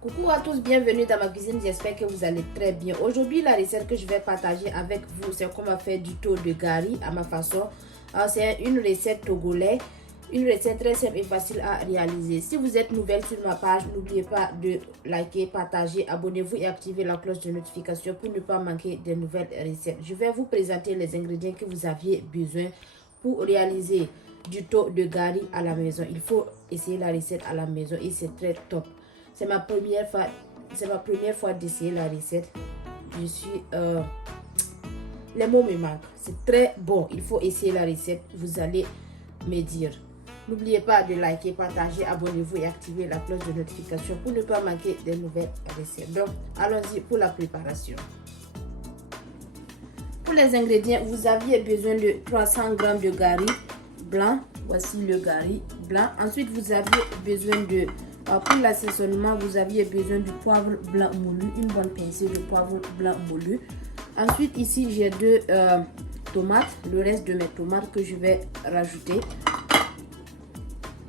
Coucou à tous, bienvenue dans ma cuisine, j'espère que vous allez très bien. Aujourd'hui, la recette que je vais partager avec vous, c'est comment faire du thau de gari à ma façon. C'est une recette togolaise, une recette très simple et facile à réaliser. Si vous êtes nouvelle sur ma page, n'oubliez pas de liker, partager, abonnez-vous et activez la cloche de notification pour ne pas manquer de nouvelles recettes. Je vais vous présenter les ingrédients que vous aviez besoin pour réaliser du thau de gari à la maison. Il faut essayer la recette à la maison et c'est très top. C'est ma première fois d'essayer la recette. Les mots me manquent. C'est très bon. Il faut essayer la recette. Vous allez me dire. N'oubliez pas de liker, partager, abonnez-vous et activer la cloche de notification pour ne pas manquer de nouvelles recettes. Donc, allons-y pour la préparation. Pour les ingrédients, vous aviez besoin de 300 g de gari blanc. Voici le gari blanc. Ensuite, vous aviez besoin de... Pour l'assaisonnement, vous aviez besoin du poivre blanc moulu, une bonne pincée de poivre blanc moulu. Ensuite, ici, j'ai deux tomates, le reste de mes tomates que je vais rajouter.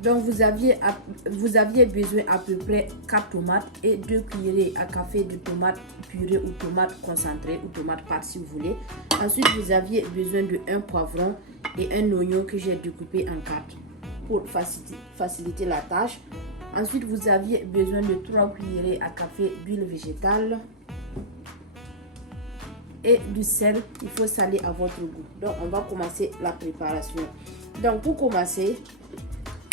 Donc, vous aviez besoin à peu près 4 tomates et 2 cuillerées à café de tomates purées ou tomates concentrées ou tomates pâtes si vous voulez. Ensuite, vous aviez besoin de 1 poivron et un oignon que j'ai découpé en 4 pour faciliter la tâche. Ensuite, vous aviez besoin de 3 cuillerées à café d'huile végétale et du sel. Il faut saler à votre goût. Donc, on va commencer la préparation. Donc, pour commencer,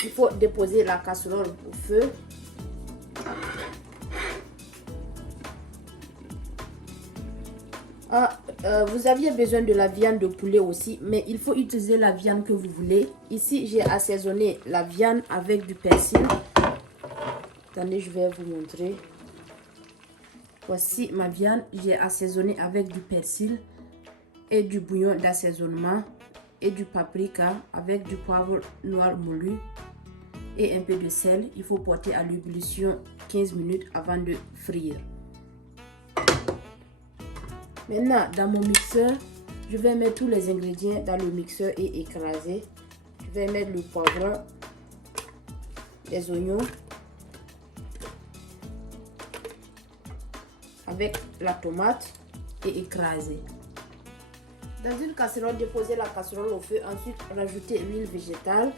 il faut déposer la casserole au feu. Vous aviez besoin de la viande de poulet aussi, mais il faut utiliser la viande que vous voulez. Ici, j'ai assaisonné la viande avec du persil. Attendez, je vais vous montrer. Voici ma viande. J'ai assaisonné avec du persil et du bouillon d'assaisonnement et du paprika avec du poivre noir moulu et un peu de sel. Il faut porter à l'ébullition 15 minutes avant de frire. Maintenant, dans mon mixeur, je vais mettre tous les ingrédients dans le mixeur et écraser. Je vais mettre le poivron, les oignons, avec la tomate et écraser. Dans une casserole, déposez la casserole au feu. Ensuite, rajoutez l'huile végétale.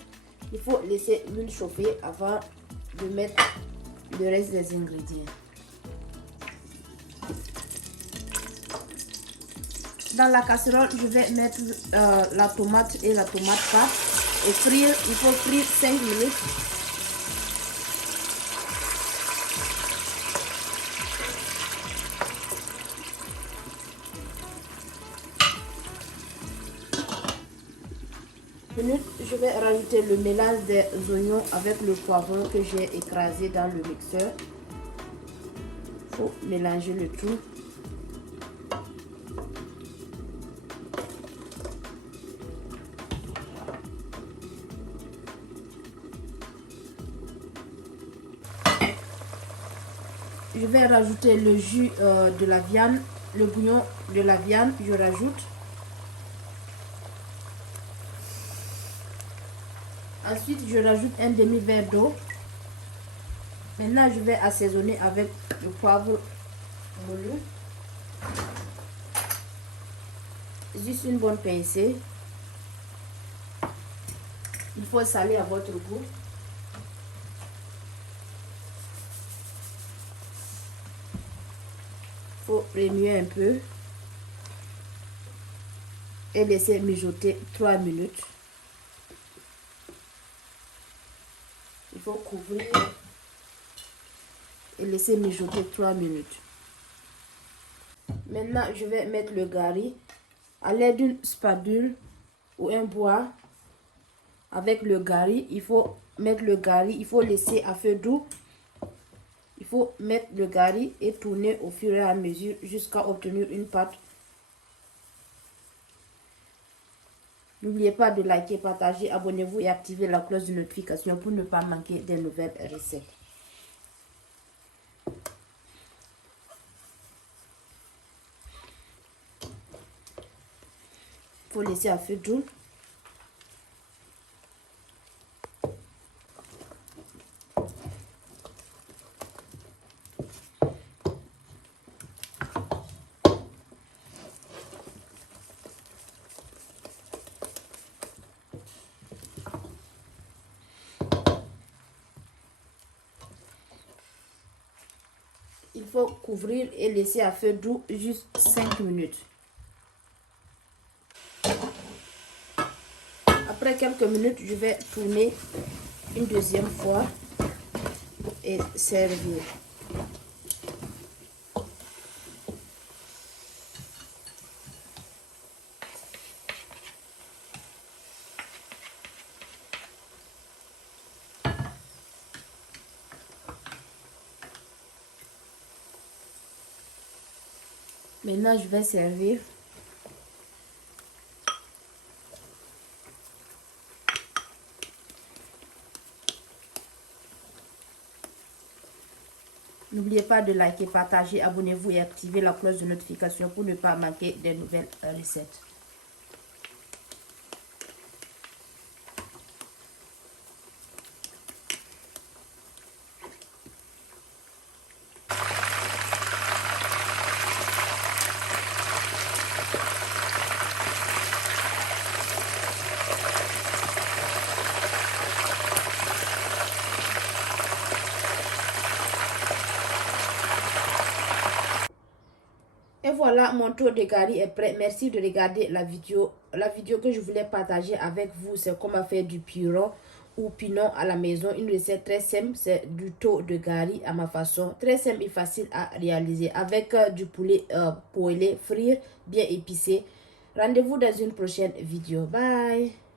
Il faut laisser l'huile chauffer avant de mettre le reste des ingrédients. Dans la casserole, je vais mettre la tomate et la tomate pâte et frire. Il faut frire 5 minutes. Je vais rajouter le mélange des oignons avec le poivron que j'ai écrasé dans le mixeur. Il faut mélanger le tout. Je vais rajouter le jus de la viande, le bouillon de la viande, je rajoute. Ensuite, je rajoute un demi-verre d'eau. Maintenant, je vais assaisonner avec le poivre moulu. Juste une bonne pincée. Il faut saler à votre goût. Il faut remuer un peu et laisser mijoter 3 minutes. Il faut couvrir et laisser mijoter 3 minutes. Maintenant, je vais mettre le gari à l'aide d'une spatule ou un bois. Avec le gari, il faut mettre le gari, il faut laisser à feu doux. Il faut mettre le gari et tourner au fur et à mesure jusqu'à obtenir une pâte. N'oubliez pas de liker, partager, abonnez-vous et activer la cloche de notification pour ne pas manquer des nouvelles recettes. Il faut laisser à feu doux. faut couvrir et laisser à feu doux juste 5 minutes. Après quelques minutes, je vais tourner une deuxième fois et servir. Maintenant, je vais servir. N'oubliez pas de liker, partager, abonnez-vous et activez la cloche de notification pour ne pas manquer des nouvelles recettes. Et voilà, mon tour de gari est prêt. Merci de regarder la vidéo. La vidéo que je voulais partager avec vous, c'est comment faire du piron ou pinon à la maison. Une recette très simple, c'est du tour de gari à ma façon. Très simple et facile à réaliser avec du poulet poêlé, frire, bien épicé. Rendez-vous dans une prochaine vidéo. Bye!